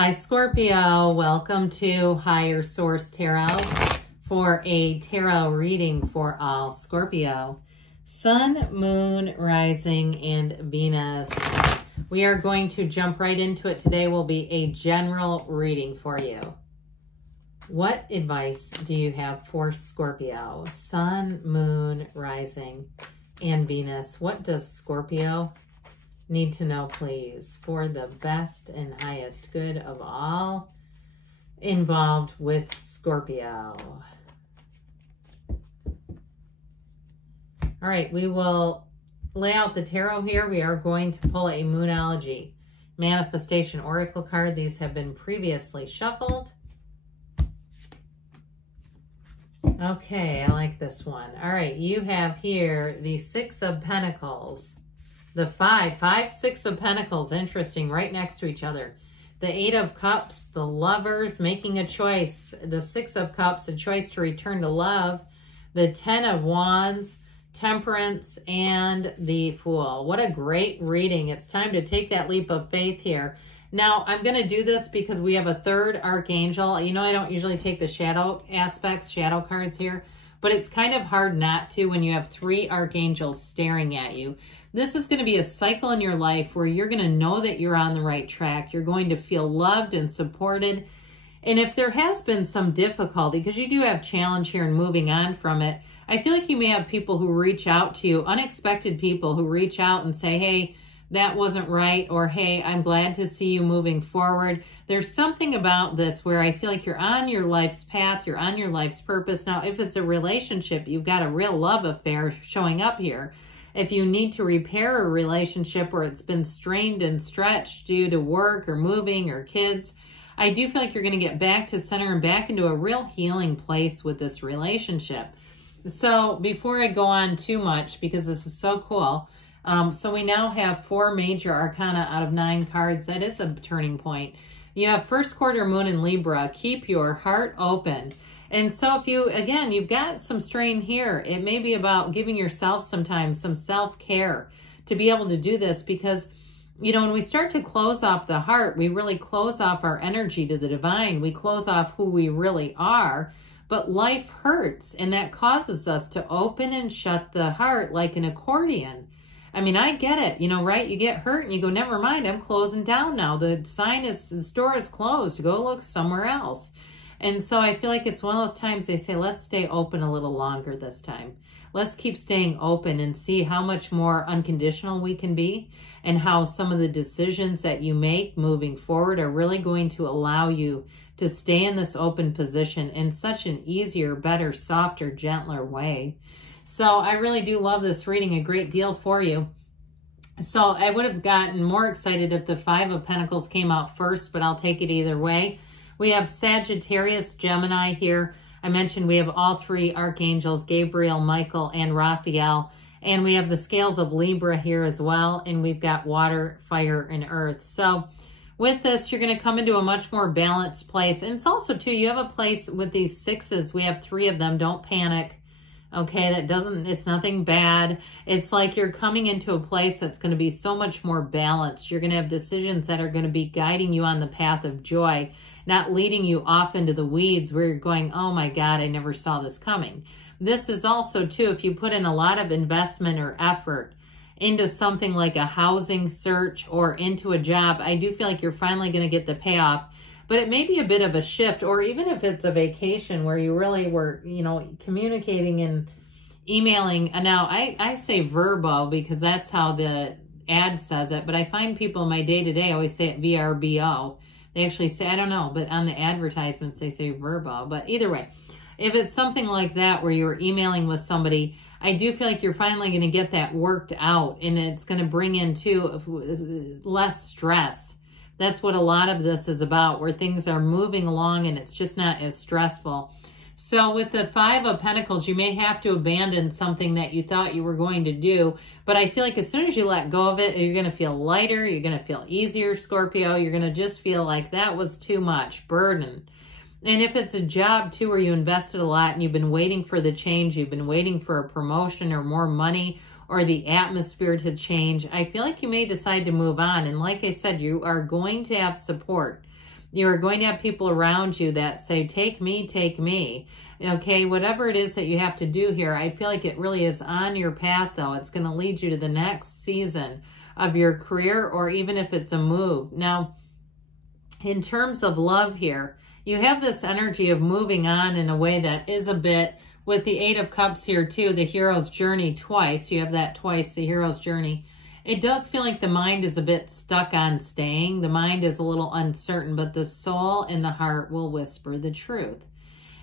Hi Scorpio, welcome to Higher Source Tarot for a tarot reading for all Scorpio. Sun, Moon, Rising, and Venus. We are going to jump right into it. Today will be a general reading for you. What advice do you have for Scorpio? Sun, Moon, Rising, and Venus. What does Scorpio need to know, please, for the best and highest good of all involved with Scorpio? All right, we will lay out the tarot here. We are going to pull a Moonology Manifestation Oracle card. These have been previously shuffled. Okay, I like this one. All right, you have here the Six of Pentacles. The five, Six of Pentacles, interesting, right next to each other. The Eight of Cups, the Lovers making a choice. The Six of Cups, a choice to return to love. The Ten of Wands, Temperance, and the Fool. What a great reading. It's time to take that leap of faith here. Now, I'm going to do this because we have a third Archangel. You know, I don't usually take the shadow aspects, shadow cards here, but it's kind of hard not to when you have three Archangels staring at you. This is going to be a cycle in your life where you're going to know that you're on the right track. You're going to feel loved and supported. And if there has been some difficulty, because you do have challenge here and moving on from it, I feel like you may have people who reach out to you, unexpected people who reach out and say, hey, that wasn't right, or hey, I'm glad to see you moving forward. There's something about this where I feel like you're on your life's path, you're on your life's purpose. Now, if it's a relationship, you've got a real love affair showing up here. If you need to repair a relationship where it's been strained and stretched due to work or moving or kids, I do feel like you're going to get back to center and back into a real healing place with this relationship. So before I go on too much, because this is so cool, so we now have 4 major arcana out of 9 cards. That is a turning point. You have first quarter moon in Libra. Keep your heart open. And so if you, again, you've got some strain here, it may be about giving yourself sometimes some self-care to be able to do this, because, you know, when we start to close off the heart, we really close off our energy to the divine. We close off who we really are, but life hurts, and that causes us to open and shut the heart like an accordion. I mean, I get it, you know, right? You get hurt and you go, never mind, I'm closing down now. The store is closed. Go look somewhere else. And so I feel like it's one of those times they say, let's stay open a little longer this time. Let's keep staying open and see how much more unconditional we can be, and how some of the decisions that you make moving forward are really going to allow you to stay in this open position in such an easier, better, softer, gentler way. So I really do love this reading a great deal for you. So I would have gotten more excited if the Five of Pentacles came out first, but I'll take it either way. We have Sagittarius, Gemini here. I mentioned we have all 3 archangels, Gabriel, Michael, and Raphael. And we have the scales of Libra here as well. And we've got water, fire, and earth. So with this, you're going to come into a much more balanced place. And it's also, too, you have a place with these 6s. We have 3 of them. Don't panic. Okay, it's nothing bad. It's like you're coming into a place that's going to be so much more balanced. You're going to have decisions that are going to be guiding you on the path of joy, not leading you off into the weeds where you're going, oh my God, I never saw this coming. This is also, too, if you put in a lot of investment or effort into something like a housing search or into a job, I do feel like you're finally going to get the payoff. But it may be a bit of a shift, or even if it's a vacation where you really were, you know, communicating and emailing. And now I say verbo because that's how the ad says it, but I find people in my day-to-day always say it VRBO. They actually say, I don't know, but on the advertisements they say verbo. But either way, if it's something like that where you're emailing with somebody, I do feel like you're finally going to get that worked out, and it's going to bring in, too, less stress. That's what a lot of this is about, where things are moving along and it's just not as stressful. So with the Five of Pentacles, you may have to abandon something that you thought you were going to do. But I feel like as soon as you let go of it, you're going to feel lighter. You're going to feel easier, Scorpio. You're going to just feel like that was too much burden. And if it's a job, too, where you invested a lot and you've been waiting for the change, you've been waiting for a promotion or more money, or the atmosphere to change, I feel like you may decide to move on. And like I said, you are going to have support. You're going to have people around you that say, take me, take me. Okay, whatever it is that you have to do here, I feel like it really is on your path, though. It's going to lead you to the next season of your career, or even if it's a move. Now, in terms of love here, you have this energy of moving on in a way that is a bit, with the Eight of Cups here too, the hero's journey twice. You have that twice, the hero's journey. It does feel like the mind is a bit stuck on staying. The mind is a little uncertain, but the soul and the heart will whisper the truth.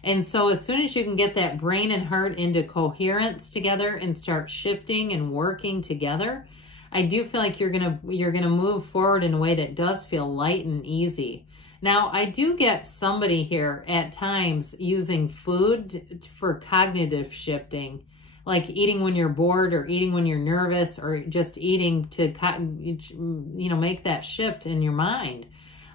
And so as soon as you can get that brain and heart into coherence together and start shifting and working together, I do feel like you're gonna move forward in a way that does feel light and easy. Now, I do get somebody here at times using food for cognitive shifting, like eating when you're bored or eating when you're nervous, or just eating to, make that shift in your mind.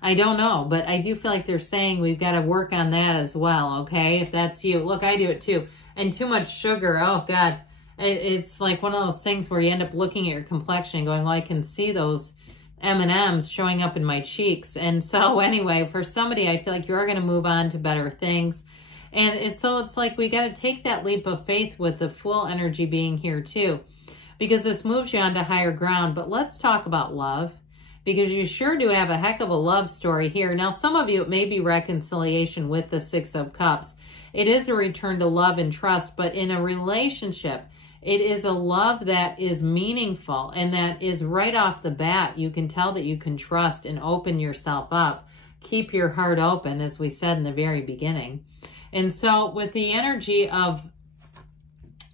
I don't know, but I do feel like they're saying we've got to work on that as well, okay? If that's you. Look, I do it too. And too much sugar, oh God. It's like one of those things where you end up looking at your complexion and going, well, I can see those M&Ms showing up in my cheeks. And so anyway, for somebody, I feel like you are going to move on to better things. And it's like we got to take that leap of faith with the Fool energy being here too, because this moves you onto higher ground. But let's talk about love, because you sure do have a heck of a love story here. Now, some of you, it may be reconciliation with the Six of Cups. It is a return to love and trust, but in a relationship, it is a love that is meaningful and that is right off the bat. You can tell that you can trust and open yourself up. Keep your heart open, as we said in the very beginning. And so with the energy of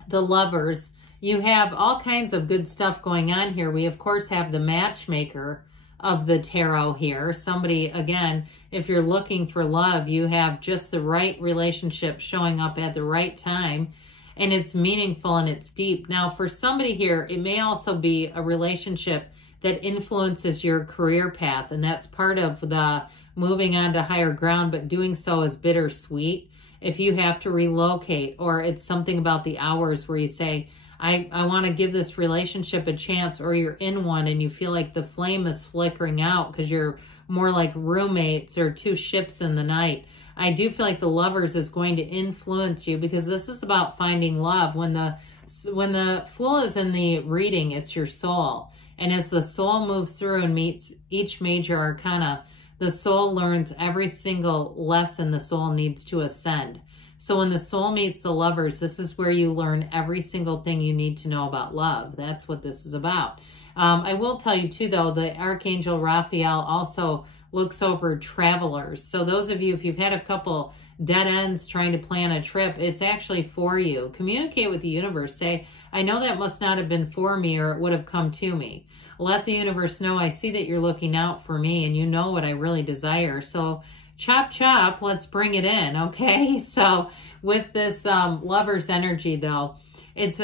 the Lovers, you have all kinds of good stuff going on here. We, of course, have the matchmaker of the tarot here. Somebody, again, if you're looking for love, you have just the right relationship showing up at the right time. And it's meaningful and it's deep. Now, for somebody here, it may also be a relationship that influences your career path. And that's part of the moving on to higher ground, but doing so is bittersweet. If you have to relocate, or it's something about the hours where you say, I want to give this relationship a chance, or you're in one and you feel like the flame is flickering out because you're more like roommates or two ships in the night. I do feel like the Lovers is going to influence you, because this is about finding love. When the Fool is in the reading, it's your soul. And as the soul moves through and meets each major arcana, the soul learns every single lesson the soul needs to ascend. So when the soul meets the Lovers, this is where you learn every single thing you need to know about love. That's what this is about. I will tell you too, though, the Archangel Raphael also looks over travelers. So those of you, if you've had a couple dead ends trying to plan a trip, it's actually for you. Communicate with the universe. Say, I know that must not have been for me, or it would have come to me. Let the universe know, I see that you're looking out for me and you know what I really desire. So chop, chop, let's bring it in, okay? So with this Lovers energy, though, it's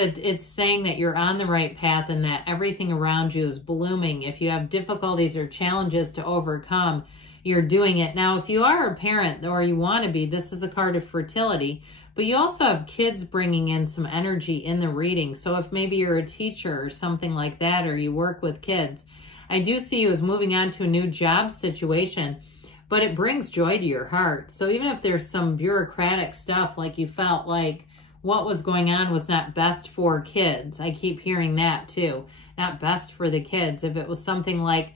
saying that you're on the right path and that everything around you is blooming. If you have difficulties or challenges to overcome, you're doing it. Now, if you are a parent, or you want to be, this is a card of fertility, but you also have kids bringing in some energy in the reading. So if maybe you're a teacher or something like that, or you work with kids, I do see you as moving on to a new job situation, but it brings joy to your heart. So even if there's some bureaucratic stuff, like you felt like what was going on was not best for kids. I keep hearing that too. Not best for the kids. If it was something like,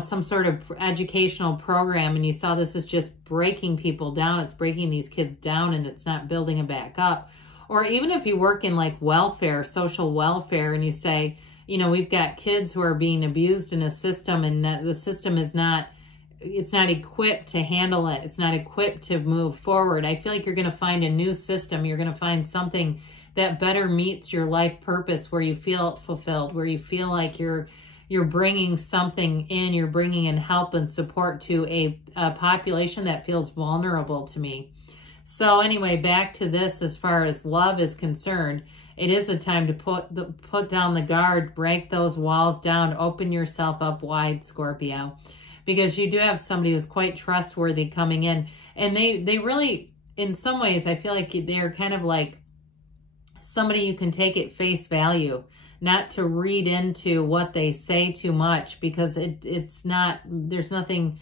some sort of educational program and you saw this is just breaking people down, it's breaking these kids down and it's not building them back up. Or even if you work in like welfare, social welfare, and you say, we've got kids who are being abused in a system, and that the system is not, it's not equipped to handle it. It's not equipped to move forward. I feel like you're going to find a new system. You're going to find something that better meets your life purpose, where you feel fulfilled, where you feel like you're bringing something in, you're bringing in help and support to a population that feels vulnerable to me. So anyway, back to this, as far as love is concerned, it is a time to put down the guard, break those walls down, open yourself up wide, Scorpio, because you do have somebody who's quite trustworthy coming in. And they really, in some ways, I feel like they're kind of like somebody you can take at face value, not to read into what they say too much, because it's not, there's nothing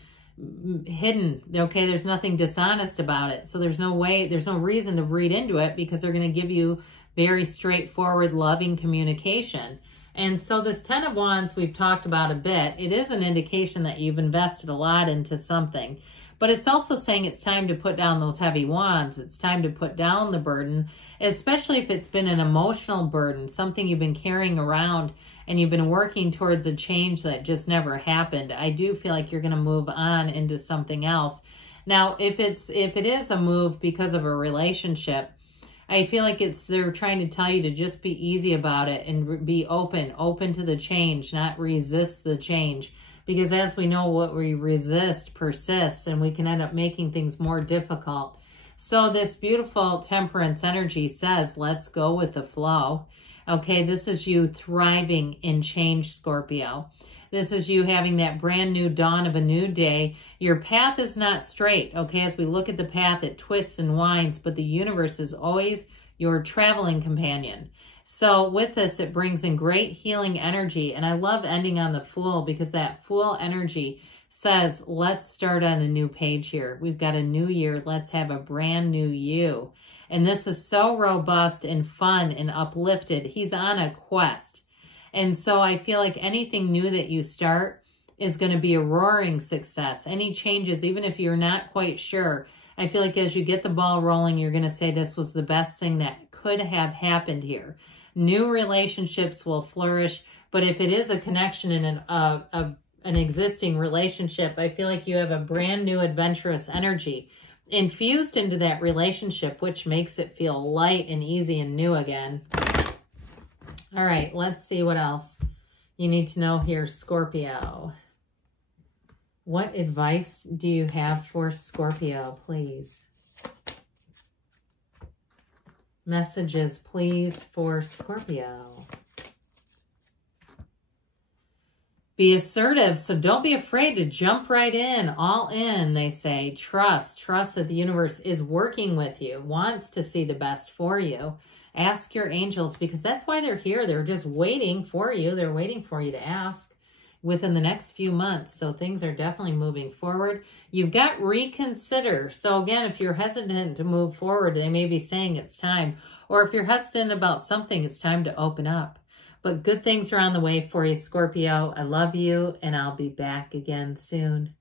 hidden. Okay, there's nothing dishonest about it. So there's no reason to read into it, because they're going to give you very straightforward, loving communication. And so this 10 of Wands we've talked about a bit. It is an indication that you've invested a lot into something. But it's also saying it's time to put down those heavy wands. It's time to put down the burden, especially if it's been an emotional burden, something you've been carrying around and you've been working towards a change that just never happened. I do feel like you're going to move on into something else. Now, if it is a move because of a relationship, I feel like they're trying to tell you to just be easy about it and be open to the change, not resist the change. Because as we know, what we resist persists, and we can end up making things more difficult. So this beautiful temperance energy says, let's go with the flow. Okay, this is you thriving in change, Scorpio. This is you having that brand new dawn of a new day. Your path is not straight. Okay, as we look at the path, it twists and winds, but the universe is always your traveling companion. So with this, it brings in great healing energy. And I love ending on the Fool, because that Fool energy says, let's start on a new page here. We've got a new year. Let's have a brand new you. And this is so robust and fun and uplifted. He's on a quest. And so I feel like anything new that you start is going to be a roaring success. Any changes, even if you're not quite sure, I feel like as you get the ball rolling, you're going to say this was the best thing that could have happened here. New relationships will flourish, but if it is a connection in an existing relationship, I feel like you have a brand new adventurous energy infused into that relationship, which makes it feel light and easy and new again. All right, let's see what else you need to know here, Scorpio. What advice do you have for Scorpio, please? Messages, please, for Scorpio. Be assertive, so don't be afraid to jump right in, all in, they say. Trust that the universe is working with you, wants to see the best for you. Ask your angels, because that's why they're here. They're just waiting for you. They're waiting for you to ask within the next few months. So things are definitely moving forward. You've got reconsider. So again, if you're hesitant to move forward, they may be saying it's time. Or if you're hesitant about something, it's time to open up. But good things are on the way for you, Scorpio. I love you, and I'll be back again soon.